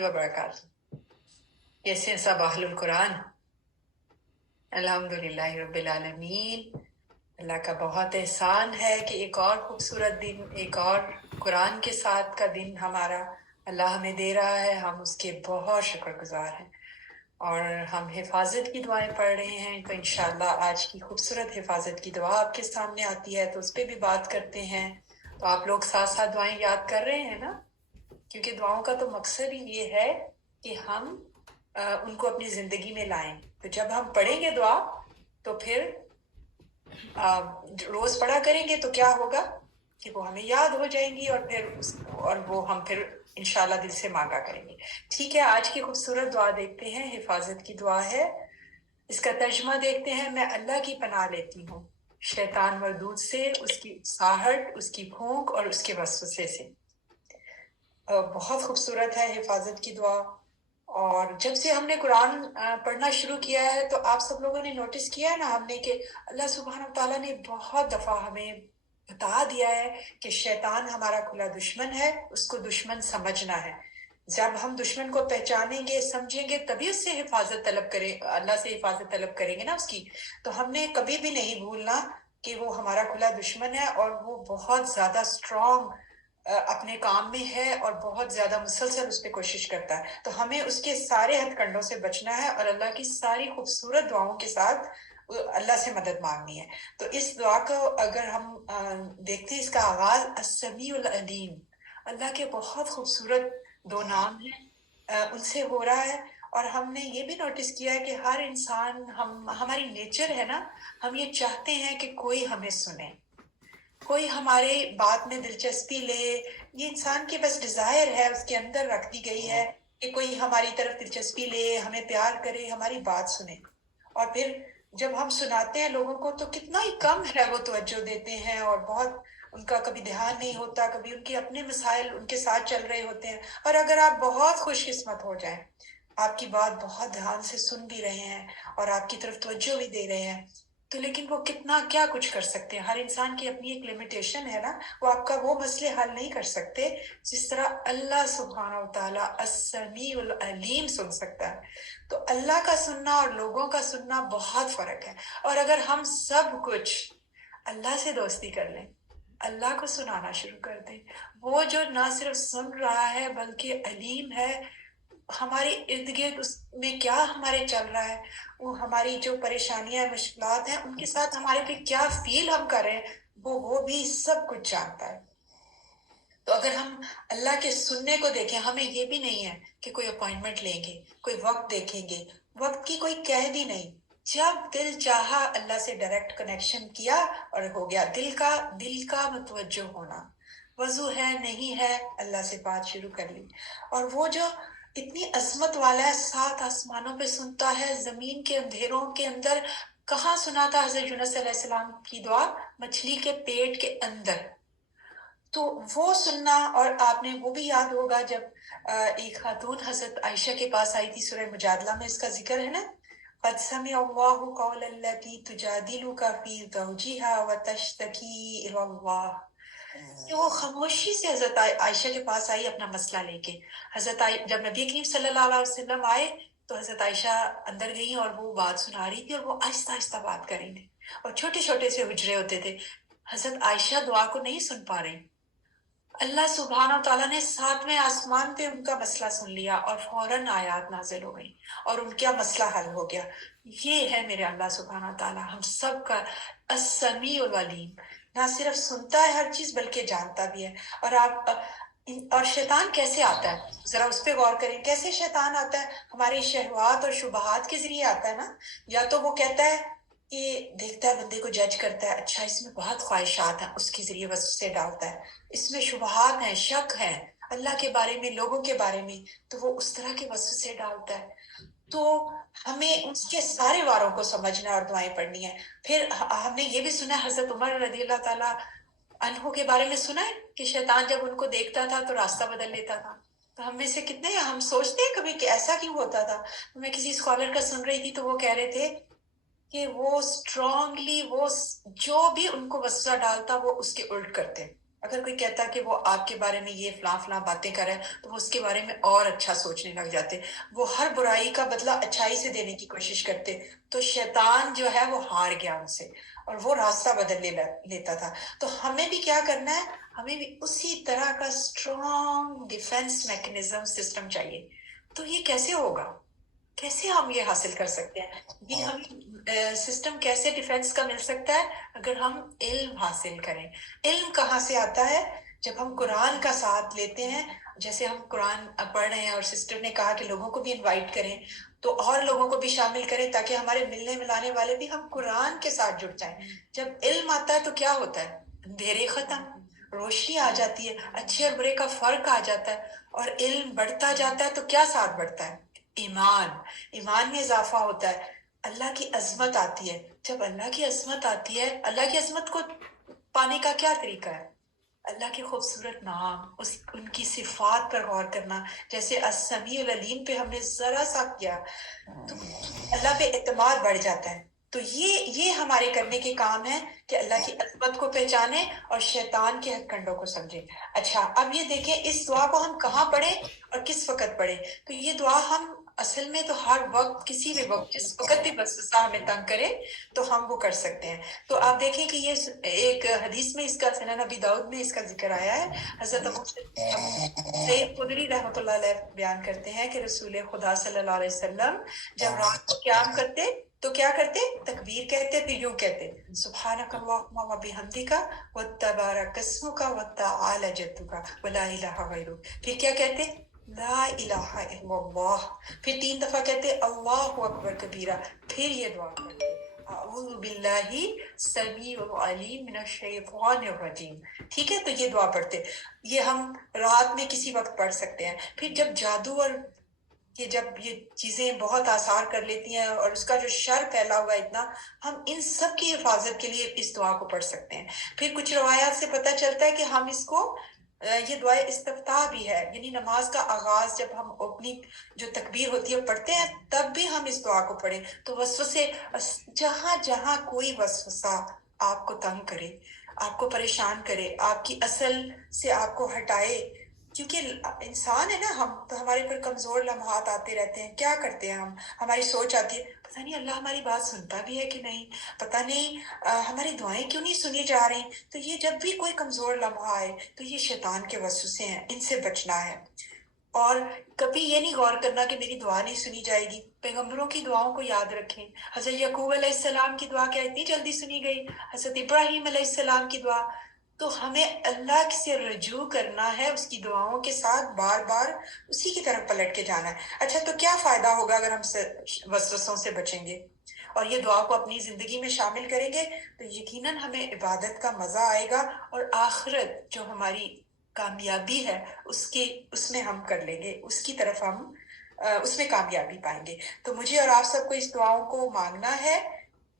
वबरकातुहू। कैसे हैं सब अहलुल कुरान? अल्हम्दुलिल्लाह रब्बिल आलमीन। अल्लाह का बहुत एहसान है कि एक और खूबसूरत दिन, एक और कुरान के साथ का दिन हमारा अल्लाह हमें दे रहा है। हम उसके बहुत शुक्रगुजार हैं और हम हिफाजत की दुआएं पढ़ रहे हैं। तो इंशाअल्लाह आज की खूबसूरत हिफाजत की दुआ आपके सामने आती है, तो उस पर भी बात करते हैं। तो आप लोग साथ साथ दुआएं याद कर रहे हैं ना? क्योंकि दुआओं का तो मकसद ही ये है कि हम उनको अपनी ज़िंदगी में लाएं। तो जब हम पढ़ेंगे दुआ तो फिर रोज़ पढ़ा करेंगे तो क्या होगा कि वो हमें याद हो जाएंगी और वो हम फिर इंशाल्लाह दिल से मांगा करेंगे। ठीक है, आज की खूबसूरत दुआ देखते हैं। हिफाजत की दुआ है। इसका तर्जुमा देखते हैं। मैं अल्लाह की पनाह लेती हूँ शैतान मरदूद से, उसकी उकसाहट, उसकी भूख और उसके वसवसे से। बहुत खूबसूरत है हिफाजत की दुआ। और जब से हमने कुरान पढ़ना शुरू किया है तो आप सब लोगों ने नोटिस किया है ना हमने कि अल्लाह सुब्हानहू तआला ने बहुत दफ़ा हमें बता दिया है कि शैतान हमारा खुला दुश्मन है, उसको दुश्मन समझना है। जब हम दुश्मन को पहचानेंगे, समझेंगे, तभी उससे हिफाजत तलब करें, अल्लाह से हिफाजत तलब करेंगे ना उसकी। तो हमने कभी भी नहीं भूलना कि वो हमारा खुला दुश्मन है और वो बहुत ज़्यादा स्ट्रॉन्ग अपने काम में है और बहुत ज्यादा मुसलसल उस पर कोशिश करता है। तो हमें उसके सारे हथकंडों से बचना है और अल्लाह की सारी खूबसूरत दुआओं के साथ अल्लाह से मदद मांगनी है। तो इस दुआ को अगर हम देखते हैं, इसका आगाज अस्समीउल अलीम, अल्लाह के बहुत खूबसूरत दो नाम हैं, उनसे हो रहा है। और हमने ये भी नोटिस किया है कि हर इंसान, हमारी नेचर है ना, हम ये चाहते हैं कि कोई हमें सुने, कोई हमारे बात में दिलचस्पी ले। ये इंसान की बस डिजायर है, उसके अंदर रख दी गई है कि कोई हमारी तरफ दिलचस्पी ले, हमें प्यार करे, हमारी बात सुने। और फिर जब हम सुनाते हैं लोगों को तो कितना ही कम है वो तवज्जो देते हैं और बहुत उनका कभी ध्यान नहीं होता, कभी उनके अपने मसाइल उनके साथ चल रहे होते हैं। और अगर आप बहुत खुशकिस्मत हो जाए, आपकी बात बहुत ध्यान से सुन भी रहे हैं और आपकी तरफ तवज्जो भी दे रहे हैं, तो लेकिन वो कितना क्या कुछ कर सकते हैं। हर इंसान की अपनी एक लिमिटेशन है ना, वो आपका वो मसले हल नहीं कर सकते जिस तरह अल्लाह सुब्हानहू तआला अस्समीउल अलीम सुन सकता है। तो अल्लाह का सुनना और लोगों का सुनना बहुत फर्क है। और अगर हम सब कुछ अल्लाह से दोस्ती कर लें, अल्लाह को सुनाना शुरू कर दें, वो जो ना सिर्फ सुन रहा है बल्कि अलीम है, हमारे इर्द गिर्द उसमें क्या हमारे चल रहा है, वो हमारी जो परेशानियां मुश्किलात हैं उनके साथ हमारे पे क्या फील हम कर रहे हैं, वो भी सब कुछ जानता है। तो अगर हम अल्लाह के सुनने को देखें, हमें ये भी नहीं है कि कोई अपॉइंटमेंट लेंगे, कोई वक्त देखेंगे, वक्त की कोई कैद ही नहीं। जब दिल चाहा अल्लाह से डायरेक्ट कनेक्शन किया और हो गया। दिल का मुतवज्जो होना, वजू है नहीं है, अल्लाह से बात शुरू कर ली। और वो जो इतनी अजमत वाला है, सात आसमानों पे सुनता है, जमीन के अंधेरों के अंदर। कहाँ सुना था हजरत यूनुस अलैहिस्सलाम की दुआ? मछली के पेट के अंदर। तो वो सुनना। और आपने वो भी याद होगा जब एक खातून हजरत आयशा के पास आई थी, सूरह मुजादला में इसका जिक्र है ना, क़द समिअल्लाहु क़ौलल्लती तुजादिलुका फ़ी ज़ौजिहा व तश्तकी इलल्लाह। कि वो खामोशी से हजरत आयशा के पास आई अपना मसला लेके। जब नबी करीम सल्लल्लाहु अलैहि वसल्लम आए तो हजरत आयशा अंदर गई और वो बात सुना रही थी और वो आहिस्ता आहिस्ता बात कर रही थी और छोटे छोटे से हुजरे होते थे। हजरत आयशा दुआ को नहीं सुन पा रही। अल्लाह सुब्हानहू तआला ने सातवें आसमान पे उनका मसला सुन लिया और फौरन आयत नाजिल हो गई और उनका मसला हल हो गया। ये है मेरे अल्लाह सुब्हानहू तआला, हम सब का अस्समीउल अलीम। ना सिर्फ सुनता है हर चीज बल्कि जानता भी है। और शैतान कैसे आता है, जरा उस पर गौर करें। कैसे शैतान आता है? हमारी शहवात और शुबहात के जरिए आता है ना। या तो वो कहता है कि देखता है, बंदे को जज करता है, अच्छा इसमें बहुत ख्वाहिशात हैं, उसके जरिए वसवसे डालता है। इसमें शुबहात हैं, शक है अल्लाह के बारे में, लोगों के बारे में, तो वो उस तरह के वसवसे डालता है। तो हमें उसके सारे वारों को समझना है और दुआएं पढ़नी है। फिर हमने ये भी सुना है, हजरत उमर रजी अल्लाह ताला अन्हो के बारे में सुना है कि शैतान जब उनको देखता था तो रास्ता बदल लेता था। तो हम में से कितने हैं, हम सोचते हैं कभी कि ऐसा क्यों होता था? तो मैं किसी स्कॉलर का सुन रही थी तो वो कह रहे थे कि वो स्ट्रांगली, वो जो भी उनको वसवसा डालता वो उसके उल्ट करते। اگر کوئی کہتا کہ وہ آپ کے بارے میں یہ فلاں فلاں باتیں کر رہا ہے تو وہ اس کے بارے میں اور اچھا سوچنے لگ جاتے، وہ ہر برائی کا بدلہ اچھائی سے دینے کی کوشش کرتے، تو شیطان جو ہے وہ ہار گیا ان سے اور وہ راستہ بدل لیتا تھا۔ تو ہمیں بھی کیا کرنا ہے، ہمیں بھی اسی طرح کا اسٹرانگ ڈیفense میکنزم سسٹم چاہیے۔ تو یہ کیسے ہوگا، کیسے ہم یہ حاصل کر سکتے ہیں؟ یہ ہمیں سسٹم کیسے ڈیفenس کا مل سکتا ہے؟ اگر ہم علم حاصل کریں۔ علم کہاں سے آتا ہے؟ جب ہم قرآن کا ساتھ لیتے ہیں، جیسے ہم قرآن پڑھ رہے ہیں اور سسٹر نے کہا کہ لوگوں کو بھی انوائٹ کریں، تو اور لوگوں کو بھی شامل کریں تاکہ ہمارے ملنے ملانے والے بھی ہم قرآن کے ساتھ جڑ جائیں۔ جب علم آتا ہے تو کیا ہوتا ہے؟ اندھیرے ختم، روشنی آ جاتی ہے، اچھے اور برے کا فرق آ جاتا ہے، اور علم بڑھتا جاتا ہے تو کیا ساتھ بڑھتا ہے؟ ایمان، ایمان میں اضافہ ہوتا ہے، اللہ کی عظمت آتی ہے۔ جب اللہ کی عظمت آتی ہے، اللہ کی عظمت کو پانے کا کیا طریقہ ہے؟ اللہ کے خوبصورت نام، ان کی صفات پر غور کرنا، جیسے السمیع العلیم پہ ہم نے ذرا سا کیا تو اللہ پہ اعتماد بڑھ جاتا ہے۔ تو یہ ہمارے کرنے کے کام ہے کہ اللہ کی عظمت کو پہچانیں اور شیطان کے ہتھ کنڈوں کو سمجھیں۔ اچھا، اب یہ دیکھیں اس دعا کو ہم کہاں پڑھیں اور کس وقت پڑھیں؟ تو یہ دعا ہم اصل میں تو ہر وقت، کسی بھی وقت، جس وقت بھی وسوسہ ہمیں تنگ کرے تو ہم وہ کر سکتے ہیں۔ تو آپ دیکھیں کہ یہ ایک حدیث میں اس کا سنن ابی داؤد میں اس کا ذکر آیا ہے۔ حضرت ابو سعید خدری رحمۃ اللہ علیہ بیان کرتے ہیں کہ رسول خدا صلی اللہ علیہ وسلم جب رات کو قیام کرتے تو کیا کرتے؟ تکبیر کہتے، پھر یوں کہتے سبحانک اللہم و بحمدک وتبارک اسمک وتعالی جدک ولا الہ غیرک، پھر کیا کہتے؟ لا الہ الا اللہ، پھر 3 دفعہ کہتے اللہ اکبر کبیرہ، پھر یہ دعا کرتے اعوذ باللہ سمیع العلیم من الشیطان الرجیم۔ ٹھیک ہے، تو یہ دعا پڑھتے، یہ ہم رات میں کسی وقت پڑھ سکتے ہیں۔ پھر جب جادو اور جب یہ چیزیں بہت آثار کر لیتی ہیں اور اس کا جو شر پھیلا ہوا ہے اتنا، ہم ان سب کی حفاظت کے لیے اس دعا کو پڑھ سکتے ہیں۔ پھر کچھ روایات سے پتہ چلتا ہے کہ ہم اس کو یہ دعا استفتاح بھی ہے، یعنی نماز کا آغاز جب ہم اپنی جو تکبیر ہوتی ہے پڑھتے ہیں تب بھی ہم اس دعا کو پڑھیں۔ تو وسوسے، جہاں جہاں کوئی وسوسہ آپ کو تنگ کرے، آپ کو پریشان کرے، آپ کی اصل سے آپ کو ہٹائے، کیونکہ انسان ہے نا، ہم تو ہمارے پر کمزور لمحات آتے رہتے ہیں، کیا کرتے ہیں ہماری سوچ آتی ہے پتہ نہیں اللہ ہماری بات سنتا بھی ہے کہ نہیں، پتہ نہیں ہماری دعائیں کیوں نہیں سنی جا رہی۔ تو یہ جب بھی کوئی کمزور لمحہ آئے تو یہ شیطان کے وسوسے ہیں، ان سے بچنا ہے۔ اور کبھی یہ نہیں غور کرنا کہ میری دعا نہیں سنی جائے گی۔ پیغمبروں کی دعاؤں کو یاد رکھیں، حضرت یعقوب علیہ السلام کی دعا کیا اتنی جلدی سنی گئی، حضرت ابراہیم علیہ السلام کی دعا۔ تو ہمیں اللہ سے رجوع کرنا ہے، اس کی دعاؤں کے ساتھ بار بار اسی کی طرف پلٹ کے جانا ہے۔ اچھا، تو کیا فائدہ ہوگا اگر ہم وسوسوں سے بچیں گے اور یہ دعا کو اپنی زندگی میں شامل کریں گے؟ تو یقیناً ہمیں عبادت کا مزہ آئے گا، اور آخرت جو ہماری کامیابی ہے اس میں ہم کر لیں گے، اس کی طرف ہم اس میں کامیابی پائیں گے۔ تو مجھے اور آپ سب کو اس دعاؤں کو مانگنا ہے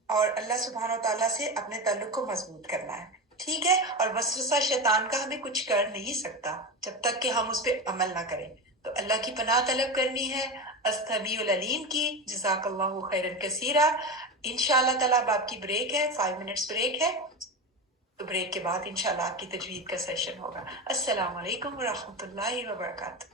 اور اللہ سبحانہ و تعالیٰ سے اپنے تعلق کو مضبوط کرنا ہے، ٹھیک ہے؟ اور وسوسہ شیطان کا ہمیں کچھ کر نہیں سکتا جب تک کہ ہم اس پہ عمل نہ کریں۔ تو اللہ کی پناہ طلب کرنی ہے، السمیع العلیم کی۔ جزاک اللہ خیرا کثیرا۔ انشاءاللہ تعالیٰ اب آپ کی بریک ہے، 5 منٹس بریک ہے، تو بریک کے بعد انشاءاللہ آپ کی تجوید کا سیشن ہوگا۔ السلام علیکم ورحمۃ اللہ وبرکاتہ۔